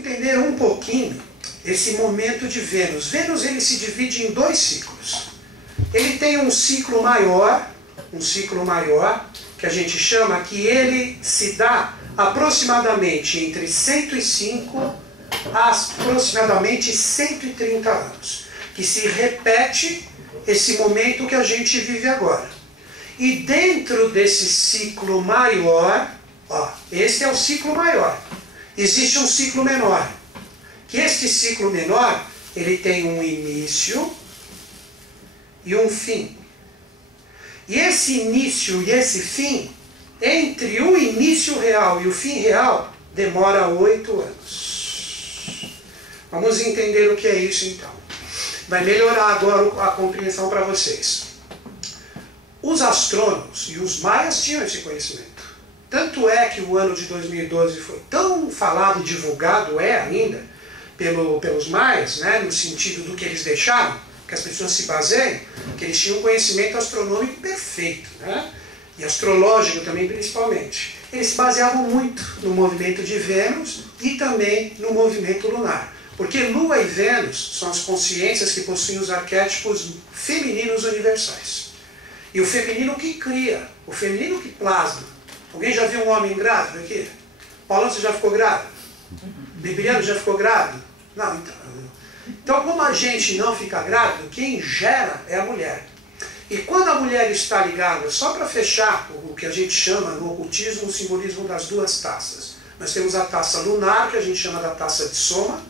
entender um pouquinho esse momento de Vênus. Vênus ele se divide em dois ciclos. Ele tem um ciclo maior, que a gente chama que ele se dá aproximadamente entre 105 a aproximadamente 130 anos, que se repete esse momento que a gente vive agora. E dentro desse ciclo maior, ó, esse é o ciclo maior, existe um ciclo menor, que este ciclo menor, ele tem um início e um fim. E esse início e esse fim, entre o início real e o fim real, demora 8 anos. Vamos entender o que é isso então. Vai melhorar agora a compreensão para vocês. Os astrônomos e os maias tinham esse conhecimento. Tanto é que o ano de 2012 foi tão falado e divulgado, ainda, pelos maias, né, no sentido do que eles deixaram, que as pessoas se baseiam, que eles tinham um conhecimento astronômico perfeito, né, e astrológico também principalmente. Eles se baseavam muito no movimento de Vênus e também no movimento lunar. Porque Lua e Vênus são as consciências que possuem os arquétipos femininos universais. E o feminino que cria, o feminino que plasma. Alguém já viu um homem grávido aqui? Paulo, você já ficou grávido? Bibriano já ficou grávido? Não, então como a gente não fica grávido, quem gera é a mulher. E quando a mulher está ligada, só para fechar o que a gente chama no ocultismo, o simbolismo das duas taças. Nós temos a taça lunar, que a gente chama da taça de Soma,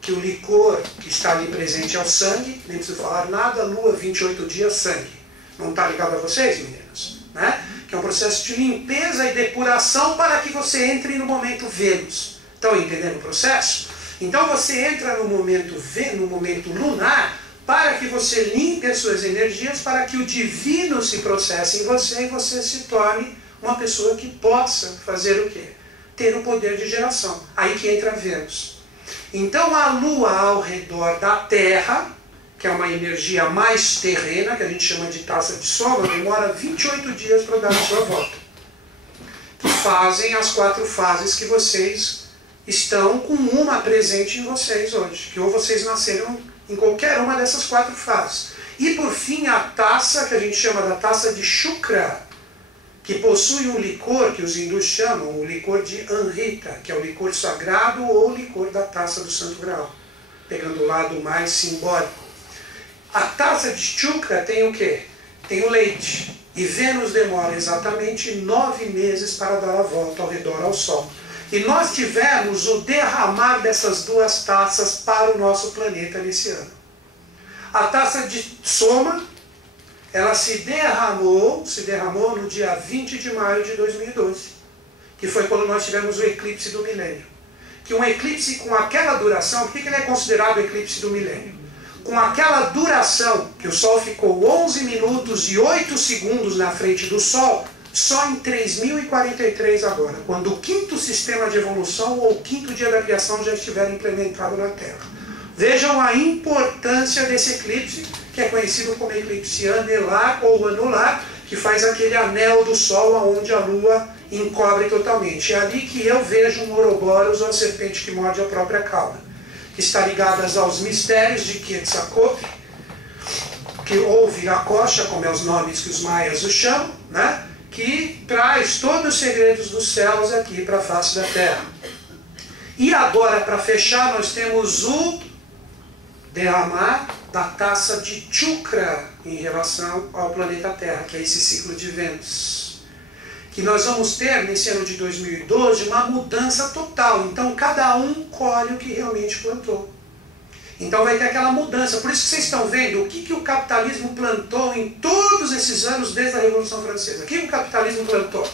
que o licor que está ali presente é o sangue, nem preciso falar nada, lua, 28 dias, sangue. Não está ligado a vocês, meninas? Né? Que é um processo de limpeza e depuração para que você entre no momento Vênus. Estão entendendo o processo? Então você entra no momento lunar para que você limpe as suas energias, para que o divino se processe em você e você se torne uma pessoa que possa fazer o quê? Ter o poder de geração. Aí que entra Vênus. Então a Lua ao redor da Terra, que é uma energia mais terrena, que a gente chama de taça de Soma, demora 28 dias para dar a sua volta. Que fazem as 4 fases que vocês estão com uma presente em vocês hoje. Que ou vocês nasceram em qualquer uma dessas 4 fases. E por fim a taça, que a gente chama da taça de Shukra, que possui um licor que os hindus chamam o licor de Amrita, que é o licor sagrado ou o licor da taça do Santo Graal, pegando o lado mais simbólico. A taça de Shukra tem o quê? Tem o leite. E Vênus demora exatamente 9 meses para dar a volta ao redor ao Sol. E nós tivemos o derramar dessas 2 taças para o nosso planeta nesse ano. A taça de Soma, ela se derramou no dia 20 de maio de 2012, que foi quando nós tivemos o eclipse do milênio. Que um eclipse com aquela duração, por que ele é considerado o eclipse do milênio? Com aquela duração, que o Sol ficou 11 minutos e 8 segundos na frente do Sol, só em 3043 agora, quando o 5º sistema de evolução ou o 5º dia da criação já estiver implementado na Terra. Vejam a importância desse eclipse, que é conhecido como eclipse anelar ou anular, que faz aquele anel do Sol onde a Lua encobre totalmente. É ali que eu vejo um Ouroboros ou a serpente que morde a própria cauda, que está ligadas aos mistérios de Quetzalcoatl, ou Viracocha, como é os nomes que os maias o chamam, né? Que traz todos os segredos dos céus aqui para a face da Terra. E agora, para fechar, nós temos o derramar da taça de Shukra em relação ao planeta Terra, que é esse ciclo de Vênus. Que nós vamos ter, nesse ano de 2012, uma mudança total. Então, cada um colhe o que realmente plantou. Então vai ter aquela mudança. Por isso que vocês estão vendo o que o capitalismo plantou em todos esses anos desde a Revolução Francesa. O que o capitalismo plantou?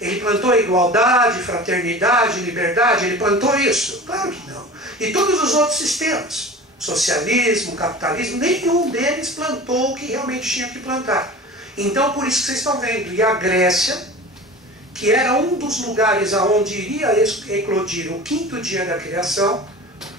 Ele plantou igualdade, fraternidade, liberdade? Ele plantou isso? Claro que não. E todos os outros sistemas, socialismo, capitalismo, nenhum deles plantou o que realmente tinha que plantar. Então por isso que vocês estão vendo. E a Grécia, que era um dos lugares aonde iria eclodir o 5º dia da criação,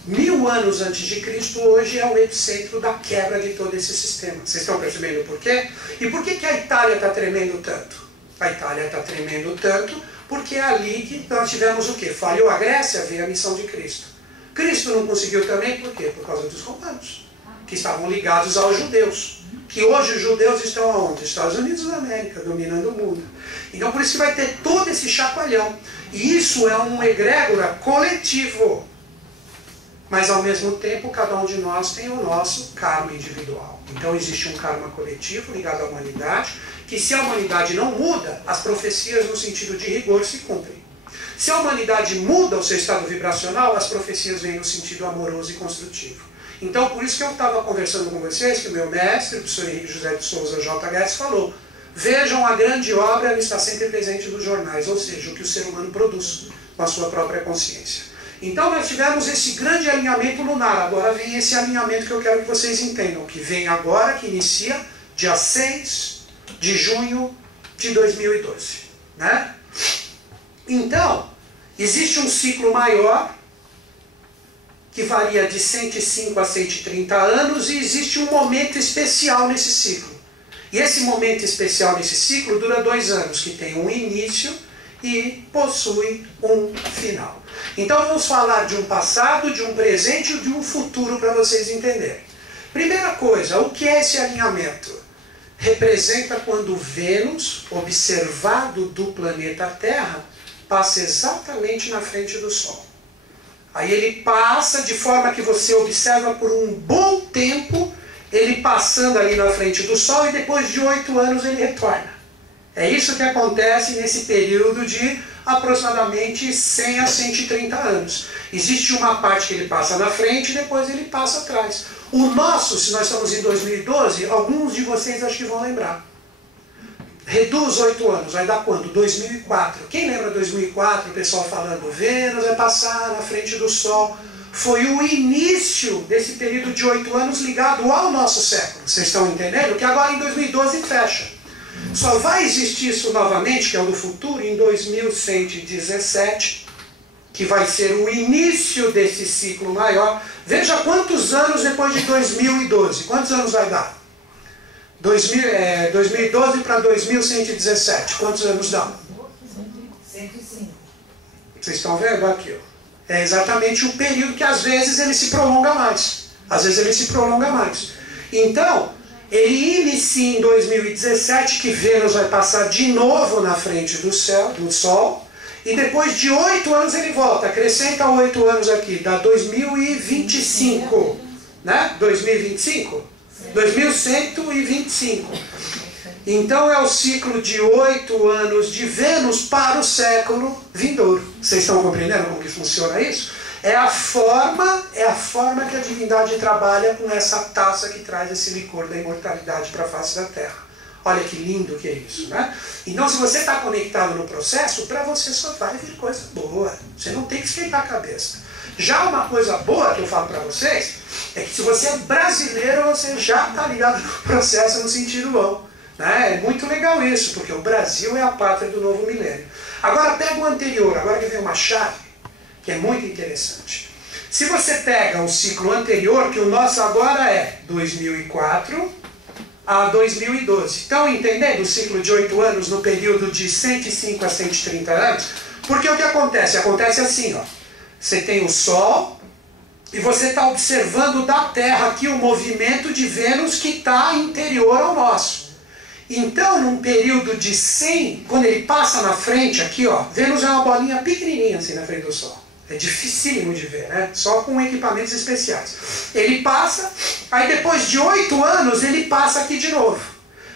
1000 anos antes de Cristo, hoje é o epicentro da quebra de todo esse sistema. Vocês estão percebendo por quê? E por que a Itália está tremendo tanto? A Itália está tremendo tanto porque é ali que nós tivemos o quê? Falhou a Grécia, veio a missão de Cristo. Cristo não conseguiu também, por quê? Por causa dos romanos, que estavam ligados aos judeus. Que hoje os judeus estão aonde? Estados Unidos da América, dominando o mundo. Então por isso que vai ter todo esse chacoalhão. E isso é um egrégora coletivo. Mas ao mesmo tempo, cada um de nós tem o nosso karma individual. Então existe um karma coletivo ligado à humanidade, que se a humanidade não muda, as profecias no sentido de rigor se cumprem. Se a humanidade muda o seu estado vibracional, as profecias vêm no sentido amoroso e construtivo. Então por isso que eu estava conversando com vocês, que o meu mestre, o professor Henrique José de Souza JHS, falou: vejam, a grande obra ela está sempre presente nos jornais, ou seja, o que o ser humano produz com a sua própria consciência. Então nós tivemos esse grande alinhamento lunar. Agora vem esse alinhamento que eu quero que vocês entendam, que vem agora, que inicia dia 6 de junho de 2012. Né? Então, existe um ciclo maior, que varia de 105 a 130 anos, e existe um momento especial nesse ciclo. E esse momento especial nesse ciclo dura 2 anos, que tem um início e possui um final. Então vamos falar de um passado, de um presente e de um futuro para vocês entenderem. Primeira coisa, o que é esse alinhamento? Representa quando Vênus, observado do planeta Terra, passa exatamente na frente do Sol. Aí ele passa de forma que você observa por um bom tempo, ele passando ali na frente do Sol, e depois de 8 anos ele retorna. É isso que acontece nesse período de aproximadamente 100 a 130 anos. Existe uma parte que ele passa na frente e depois ele passa atrás. O nosso, se nós estamos em 2012, alguns de vocês acho que vão lembrar. Reduz 8 anos, vai dar quando? 2004. Quem lembra 2004, o pessoal falando, Vênus vai passar na frente do Sol. Foi o início desse período de 8 anos ligado ao nosso século. Vocês estão entendendo? Que agora em 2012 fecha. Só vai existir isso novamente, que é o do futuro, em 2117, que vai ser o início desse ciclo maior. Veja quantos anos depois de 2012. Quantos anos vai dar? 2012 para 2117. Quantos anos dá? 105. Vocês estão vendo aqui? Ó. É exatamente o período que às vezes ele se prolonga mais. Às vezes ele se prolonga mais. Então, ele inicia em 2017, que Vênus vai passar de novo na frente do Sol, e depois de 8 anos ele volta. Acrescenta 8 anos aqui, dá 2025. Né? 2025? 2125. Então é o ciclo de 8 anos de Vênus para o século vindouro. Vocês estão compreendendo como que funciona isso? É a forma que a divindade trabalha com essa taça que traz esse licor da imortalidade para a face da Terra. Olha que lindo que é isso, né? Então se você está conectado no processo, para você só vai vir coisa boa. Você não tem que esquentar a cabeça. Já uma coisa boa que eu falo para vocês, é que se você é brasileiro, você já está ligado no processo no sentido bom. Né? É muito legal isso, porque o Brasil é a pátria do novo milênio. Agora pega o anterior, agora que vem uma chave, que é muito interessante. Se você pega o ciclo anterior, que o nosso agora é 2004 a 2012. Então, entendendo o ciclo de 8 anos no período de 105 a 130 anos, porque o que acontece? Acontece assim, ó. Você tem o Sol e você está observando da Terra aqui o movimento de Vênus que está interior ao nosso. Então, num período de 100, quando ele passa na frente aqui, ó, Vênus é uma bolinha pequenininha assim na frente do Sol. É dificílimo de ver, né? Só com equipamentos especiais. Ele passa, aí depois de 8 anos ele passa aqui de novo.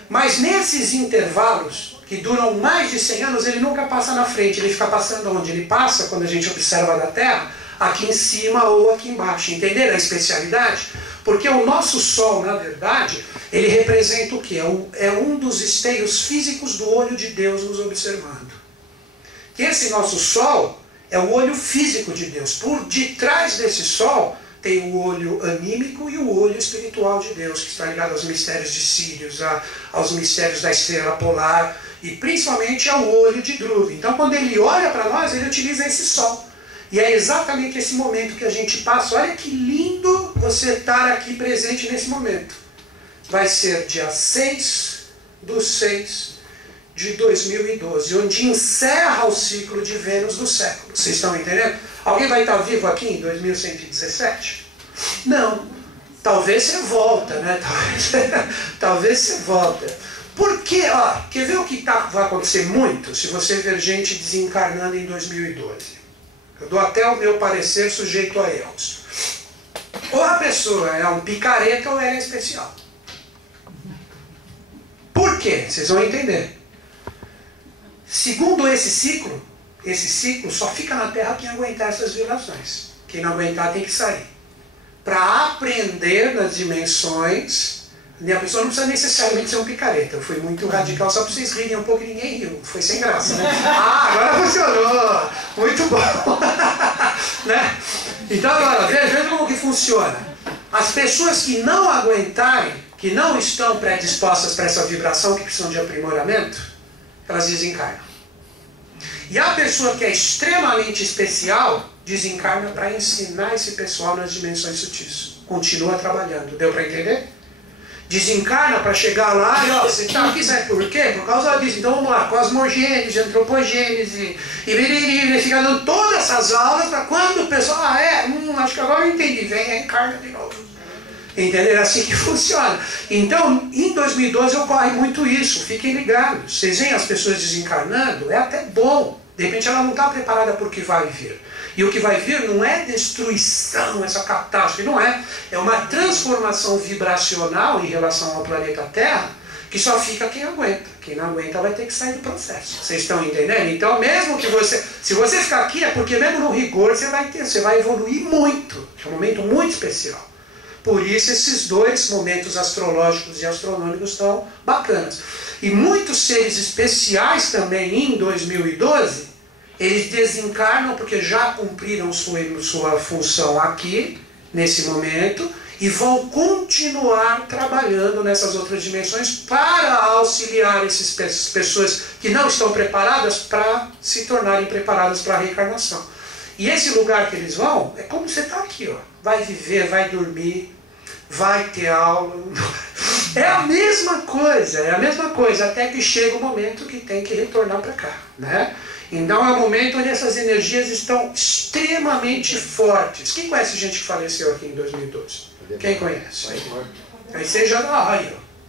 Mas nesses intervalos, que duram mais de 100 anos, ele nunca passa na frente. Ele fica passando onde ele passa, quando a gente observa da Terra, aqui em cima ou aqui embaixo. Entenderam a especialidade? Porque o nosso Sol, na verdade, ele representa o quê? É um dos esteios físicos do olho de Deus nos observando. Que esse nosso Sol é o olho físico de Deus. Por detrás desse Sol tem o olho anímico e o olho espiritual de Deus, que está ligado aos mistérios de Sírios, aos mistérios da estrela polar e principalmente ao olho de Dhruva. Então quando ele olha para nós, ele utiliza esse Sol. E é exatamente esse momento que a gente passa. Olha que lindo você estar aqui presente nesse momento. Vai ser dia 6/6 de 2012, onde encerra o ciclo de Vênus do século. Vocês estão entendendo? Alguém vai estar vivo aqui em 2117? Não. Talvez você volta, né? Talvez você volta. Por quê? Ó, quer ver o que vai acontecer muito se você ver gente desencarnando em 2012? Eu dou até o meu parecer sujeito a erros. Ou a pessoa é um picareta ou ela é especial. Por quê? Vocês vão entender. Segundo esse ciclo só fica na Terra quem aguentar essas vibrações. Quem não aguentar tem que sair. Para aprender nas dimensões, a pessoa não precisa necessariamente ser um picareta. Eu fui muito radical só para vocês rirem um pouco e ninguém riu. Foi sem graça, né? Ah, agora funcionou! Muito bom! Né? Então agora, veja como que funciona. As pessoas que não aguentarem, que não estão predispostas para essa vibração, que precisam de aprimoramento, elas desencarnam. E a pessoa que é extremamente especial, desencarna para ensinar esse pessoal nas dimensões sutis. Continua trabalhando. Deu para entender? Desencarna para chegar lá e ó, você está aqui, sabe por quê? Por causa disso. Então vamos lá, cosmogênese, antropogênese, e fica dando todas essas aulas para quando o pessoal, acho que agora eu entendi, vem, encarna de novo. Entendeu? É assim que funciona. Então, em 2012 ocorre muito isso. Fiquem ligados. Vocês veem as pessoas desencarnando, é até bom. De repente ela não está preparada para o que vai vir. E o que vai vir não é destruição, essa catástrofe, não é. É uma transformação vibracional em relação ao planeta Terra, que só fica quem aguenta. Quem não aguenta vai ter que sair do processo. Vocês estão entendendo? Então, mesmo que se você ficar aqui, é porque mesmo no rigor você vai evoluir muito. É um momento muito especial. Por isso esses dois momentos astrológicos e astronômicos estão bacanas. E muitos seres especiais também em 2012, eles desencarnam porque já cumpriram sua função aqui, nesse momento, e vão continuar trabalhando nessas outras dimensões para auxiliar essas pessoas que não estão preparadas para se tornarem preparadas para a reencarnação. E esse lugar que eles vão, é como você está aqui, ó. Vai viver, vai dormir, vai ter aula. É a mesma coisa, até que chega o momento que tem que retornar para cá, né? Então é um momento onde essas energias estão extremamente fortes. Quem conhece gente que faleceu aqui em 2012? Quem conhece? Aí você já...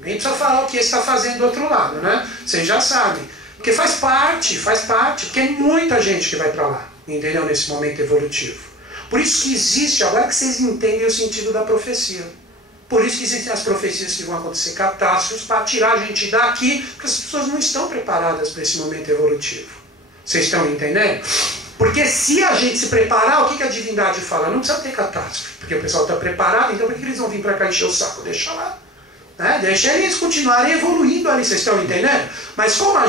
nem precisa falar o que você está fazendo do outro lado, né? Vocês já sabem. Porque faz parte, porque é muita gente que vai para lá, entendeu? Nesse momento evolutivo. Por isso que existe, agora que vocês entendem o sentido da profecia. Por isso que existem as profecias que vão acontecer catástrofes para tirar a gente daqui, porque as pessoas não estão preparadas para esse momento evolutivo. Vocês estão entendendo? Porque se a gente se preparar, o que a divindade fala? Não precisa ter catástrofe, porque o pessoal está preparado, então por que eles vão vir para cá encher o saco? Deixa lá. Né? Deixa eles continuarem evoluindo ali, vocês estão entendendo? Mas como a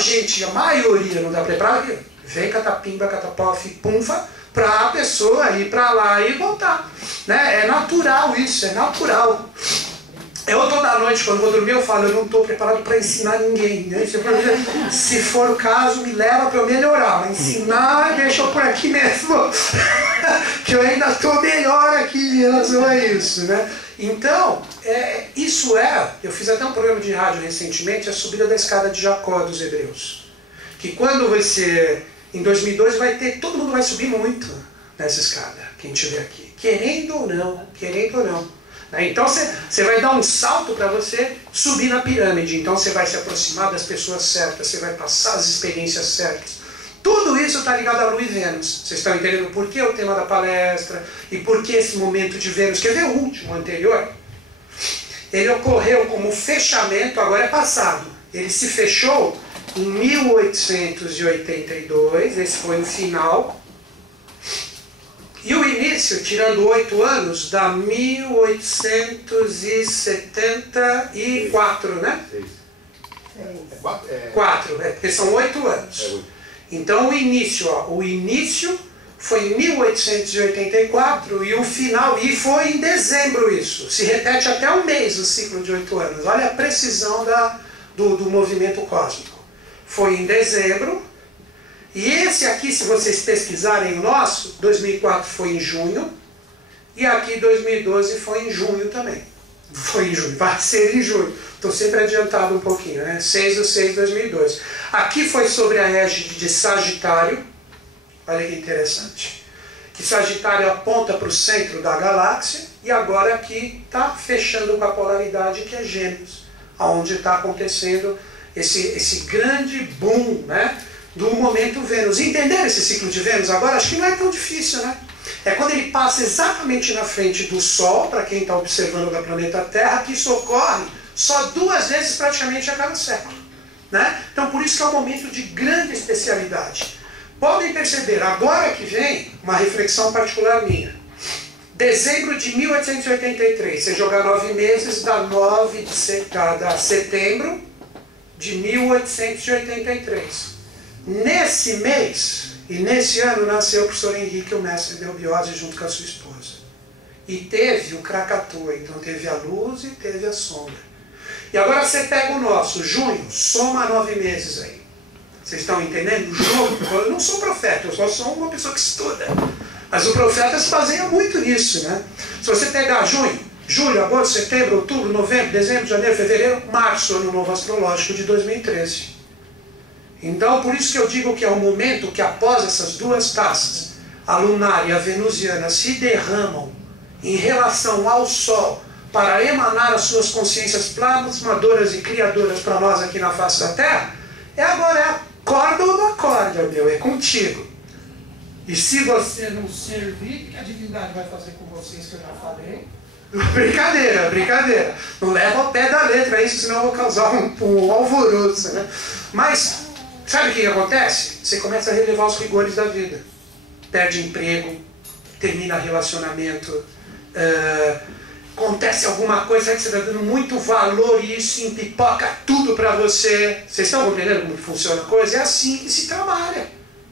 maioria não está preparada, vem catapimba, catapof, punfa, para a pessoa ir para lá e voltar. Né? É natural isso, é natural. Eu toda noite, quando vou dormir, eu falo, eu não estou preparado para ensinar ninguém. Né? Se for o caso, me leva para eu melhorar. Mas ensinar, deixa eu por aqui mesmo. Que eu ainda estou melhor aqui em relação a isso. Né? Então, eu fiz até um programa de rádio recentemente, a subida da escada de Jacó dos Hebreus. Que quando você... Em 2012 todo mundo vai subir muito nessa escada, quem estiver aqui. Querendo ou não. Então você vai dar um salto para você subir na pirâmide. Então você vai se aproximar das pessoas certas, você vai passar as experiências certas. Tudo isso está ligado à Lua e Vênus. Vocês estão entendendo por que o tema da palestra e por que esse momento de Vênus. Quer ver o último, anterior? Ele ocorreu como fechamento, agora é passado. Ele se fechou em 1882, esse foi o final. E o início, tirando 8 anos, dá 1874, né? 4, porque são 8 anos. Então o início foi em 1884 e o final, e foi em dezembro isso. Se repete até um mês o ciclo de 8 anos. Olha a precisão do movimento cósmico. Foi em dezembro. E esse aqui, se vocês pesquisarem o nosso, 2004 foi em junho, e aqui 2012 foi em junho também. Foi em junho, vai ser em junho. Estou sempre adiantado um pouquinho, né? 6/6/2002. Aqui foi sobre a égide de Sagitário. Olha que interessante. Que Sagitário aponta para o centro da galáxia e agora aqui está fechando com a polaridade que é Gêmeos, onde está acontecendo esse grande boom, né, do momento Vênus. Entender esse ciclo de Vênus agora acho que não é tão difícil, né? É quando ele passa exatamente na frente do Sol, para quem está observando da planeta Terra, que isso ocorre só 2 vezes praticamente a cada século, né? Então por isso que é um momento de grande especialidade. Podem perceber, agora que vem uma reflexão particular minha. Dezembro de 1883, você jogar 9 meses, dá setembro de 1883. Nesse mês e nesse ano nasceu o professor Henrique, o mestre Delbiose, junto com a sua esposa. E teve o Krakatoa, então teve a luz e teve a sombra. E agora você pega o nosso, junho, soma 9 meses aí. Vocês estão entendendo? Junho, eu não sou profeta, eu só sou uma pessoa que estuda. Mas o profeta se baseia muito nisso, né? Se você pegar junho, julho, agosto, setembro, outubro, novembro, dezembro, janeiro, fevereiro, março, ano novo astrológico de 2013. Então, por isso que eu digo que é um momento que após essas 2 taças, a lunar e a venusiana se derramam em relação ao Sol para emanar as suas consciências plasmadoras e criadoras para nós aqui na face da Terra, agora é acorda ou não acorda, meu, é contigo. E se você não servir, o que a divindade vai fazer com vocês que eu já falei? Brincadeira, brincadeira. Não leva ao pé da letra isso, senão eu vou causar um alvoroço, né? Mas, sabe o que acontece? Você começa a relevar os rigores da vida. Perde emprego, termina relacionamento, acontece alguma coisa que você está dando muito valor e isso empipoca tudo para você. Vocês estão compreendendo como funciona a coisa? É assim que se trabalha.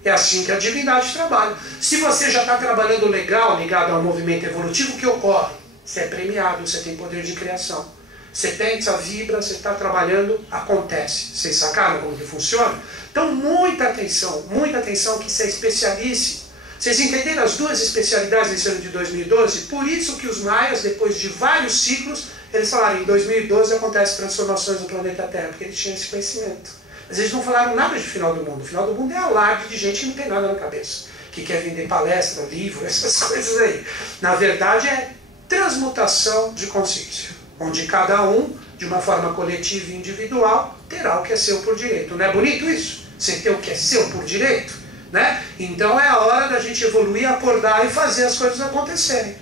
É assim que a divindade trabalha. Se você já está trabalhando legal, ligado ao movimento evolutivo, o que ocorre? Você é premiado, você tem poder de criação. Você pensa, vibra, você está trabalhando, acontece. Vocês sacaram como que funciona? Então, muita atenção que você especialize. Vocês entenderam as 2 especialidades desse ano de 2012? Por isso que os maias, depois de vários ciclos, eles falaram, em 2012 acontecem transformações no planeta Terra, porque eles tinham esse conhecimento. Mas eles não falaram nada de final do mundo. O final do mundo é alarde de gente que não tem nada na cabeça, que quer vender palestra, livro, essas coisas aí. Na verdade é transmutação de consciência, onde cada um, de uma forma coletiva e individual, terá o que é seu por direito. Não é bonito isso? Você ter o que é seu por direito? Né? Então é a hora da gente evoluir, acordar e fazer as coisas acontecerem,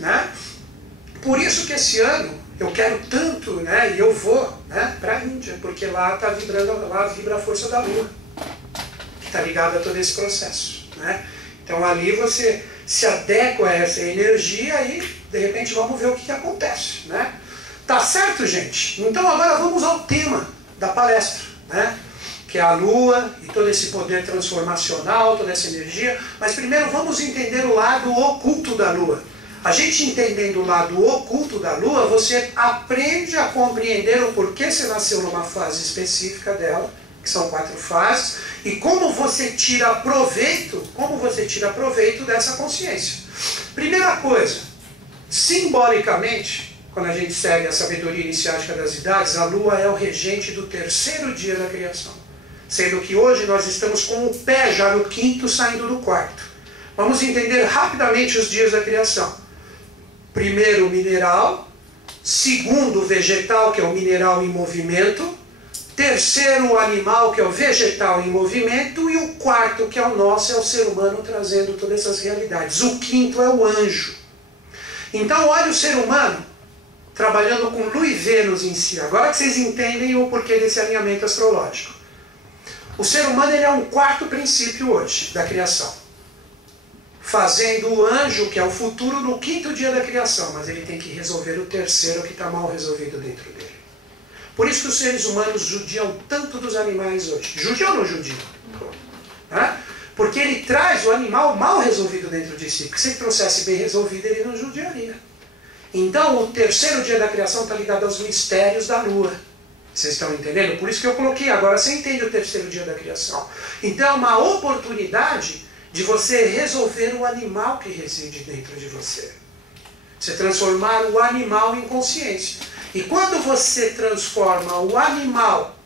né? Por isso que esse ano eu quero tanto, né, e eu vou, né, para a Índia, porque lá está vibrando, lá vibra a força da Lua, que está ligada a todo esse processo, né? Então ali você se adequa a essa energia e de repente vamos ver o que acontece, né? Tá certo, gente? Então agora vamos ao tema da palestra, né? Que é a Lua e todo esse poder transformacional, toda essa energia. Mas primeiro vamos entender o lado oculto da Lua. A gente entendendo o lado oculto da Lua, você aprende a compreender o porquê você nasceu numa fase específica dela, que são 4 fases, e como você tira proveito dessa consciência. Primeira coisa, simbolicamente, quando a gente segue a sabedoria iniciática das idades, a Lua é o regente do 3º dia da criação. Sendo que hoje nós estamos com o pé já no 5º, saindo do 4º. Vamos entender rapidamente os dias da criação. Primeiro, o mineral. Segundo, o vegetal, que é o mineral em movimento. Terceiro, o animal, que é o vegetal em movimento. E o 4º, que é o nosso, é o ser humano trazendo todas essas realidades. O 5º é o anjo. Então, olha o ser humano trabalhando com Lua e Vênus em si. Agora que vocês entendem o porquê desse alinhamento astrológico. O ser humano ele é um 4º princípio hoje da criação. Fazendo o anjo, que é o futuro, no 5º dia da criação. Mas ele tem que resolver o 3º, que está mal resolvido dentro dele. Por isso que os seres humanos judiam tanto dos animais hoje. Judiam ou não judiam? Porque ele traz o animal mal resolvido dentro de si. Porque se ele trouxesse bem resolvido, ele não judiaria. Então, o 3º dia da criação está ligado aos mistérios da Lua. Vocês estão entendendo? Por isso que eu coloquei. Agora você entende o 3º dia da criação. Então, é uma oportunidade de você resolver o animal que reside dentro de você. Você transformar o animal em consciência. E quando você transforma o animal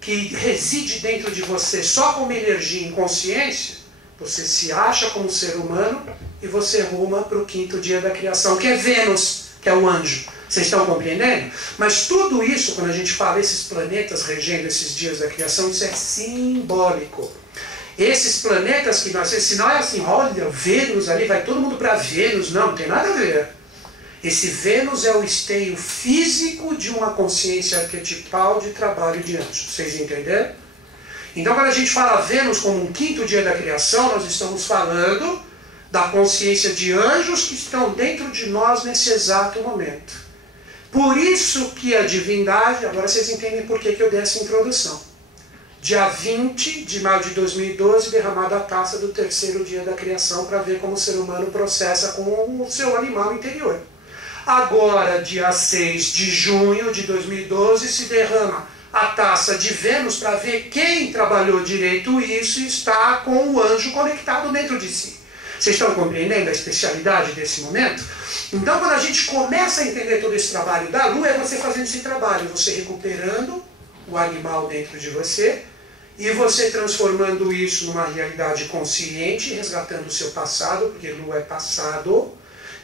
que reside dentro de você só como energia em consciência, você se acha como ser humano e você ruma para o 5º dia da criação, que é Vênus, que é o anjo. Vocês estão compreendendo? Mas tudo isso, quando a gente fala esses planetas regendo esses dias da criação, isso é simbólico. Esses planetas que nós... Se não é assim, olha, Vênus ali, vai todo mundo para Vênus. Não tem nada a ver. Esse Vênus é o esteio físico de uma consciência arquetipal de trabalho de anjos. Vocês entenderam? Então, quando a gente fala Vênus como um 5º dia da criação, nós estamos falando da consciência de anjos que estão dentro de nós nesse exato momento. Por isso que a divindade, agora vocês entendem por que eu dei essa introdução. Dia 20 de maio de 2012, derramada a taça do 3º dia da criação para ver como o ser humano processa com o seu animal interior. Agora, dia 6 de junho de 2012, se derrama a taça de Vênus para ver quem trabalhou direito isso e está com o anjo conectado dentro de si. Vocês estão compreendendo a especialidade desse momento? Então, quando a gente começa a entender todo esse trabalho da Lua, é você fazendo esse trabalho, você recuperando o animal dentro de você e você transformando isso numa realidade consciente, resgatando o seu passado, porque Lua é passado,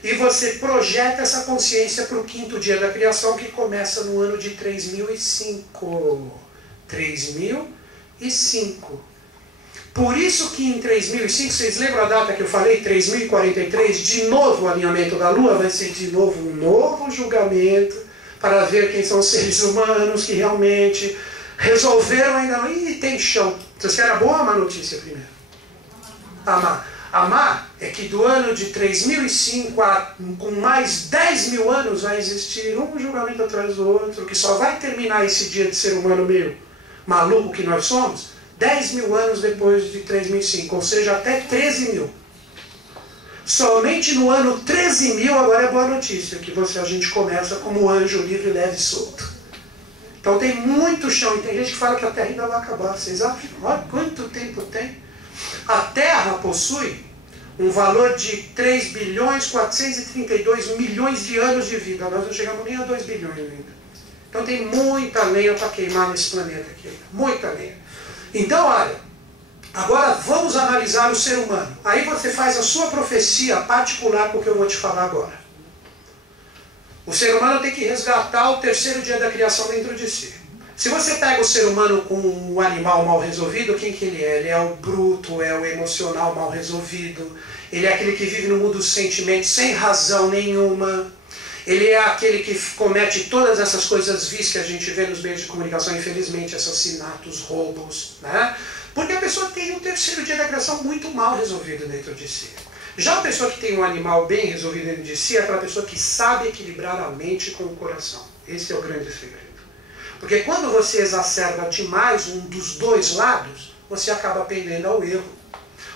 e você projeta essa consciência para o 5º dia da criação, que começa no ano de 3005. 3005. Por isso que em 3005, vocês lembram a data que eu falei? 3043, de novo o alinhamento da Lua, vai ser de novo um novo julgamento, para ver quem são os seres humanos que realmente resolveram ainda não. Ih, tem chão. Vocês querem a boa ou a má notícia primeiro? Amar. Amar é que do ano de 3005 com mais 10 mil anos vai existir um julgamento atrás do outro, que só vai terminar esse dia de ser humano meio maluco que nós somos 10 mil anos depois de 3005, ou seja, até 13 mil. Somente no ano 13 mil, agora é boa notícia, que a gente começa como anjo livre, leve e solto. Então tem muito chão, e tem gente que fala que a Terra ainda vai acabar. Vocês acham? Olha quanto tempo tem. A Terra possui um valor de 3 bilhões 432 milhões de anos de vida. Nós não chegamos nem a 2 bilhões ainda. Então tem muita lenha para queimar nesse planeta aqui. Muita lenha. Então, olha, agora vamos analisar o ser humano. Aí você faz a sua profecia particular com o que eu vou te falar agora. O ser humano tem que resgatar o 3º dia da criação dentro de si. Se você pega o ser humano com um animal mal resolvido, quem que ele é? Ele é o bruto, é o emocional mal resolvido. Ele é aquele que vive no mundo dos sentimentos sem razão nenhuma. Ele é aquele que comete todas essas coisas vis que a gente vê nos meios de comunicação, infelizmente, assassinatos, roubos, né? Porque a pessoa tem o 3º dia da criação muito mal resolvido dentro de si. Já a pessoa que tem um animal bem resolvido dentro de si é aquela pessoa que sabe equilibrar a mente com o coração. Esse é o grande segredo. Porque quando você exacerba demais um dos dois lados, você acaba pendendo ao erro.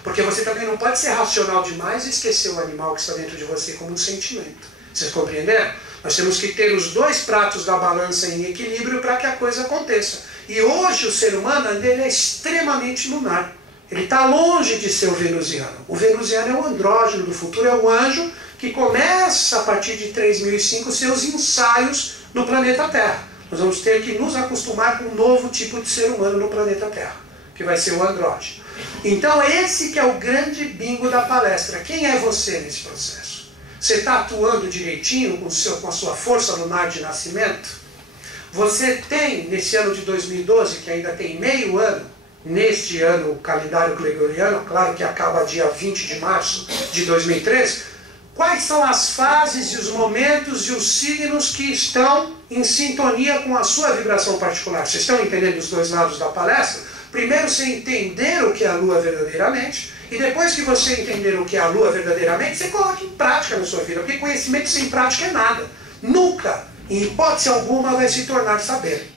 Porque você também não pode ser racional demais e esquecer o animal que está dentro de você como um sentimento. Vocês compreenderam? Nós temos que ter os dois pratos da balança em equilíbrio para que a coisa aconteça. E hoje o ser humano ele é extremamente lunar. Ele está longe de ser o venusiano. O venusiano é o andrógeno do futuro, é o anjo que começa a partir de 3005 seus ensaios no planeta Terra. Nós vamos ter que nos acostumar com um novo tipo de ser humano no planeta Terra, que vai ser o andrógeno. Então esse que é o grande bingo da palestra. Quem é você nesse processo? Você está atuando direitinho com a sua força lunar de nascimento? Você tem, nesse ano de 2012, que ainda tem meio ano, neste ano o calendário gregoriano, claro que acaba dia 20 de março de 2013, quais são as fases e os momentos e os signos que estão em sintonia com a sua vibração particular? Vocês estão entendendo os dois lados da palestra? Primeiro você entender o que é a Lua verdadeiramente, e depois que você entender o que é a Lua verdadeiramente, você coloca em prática na sua vida, porque conhecimento sem prática é nada. Nunca, em hipótese alguma, vai se tornar saber.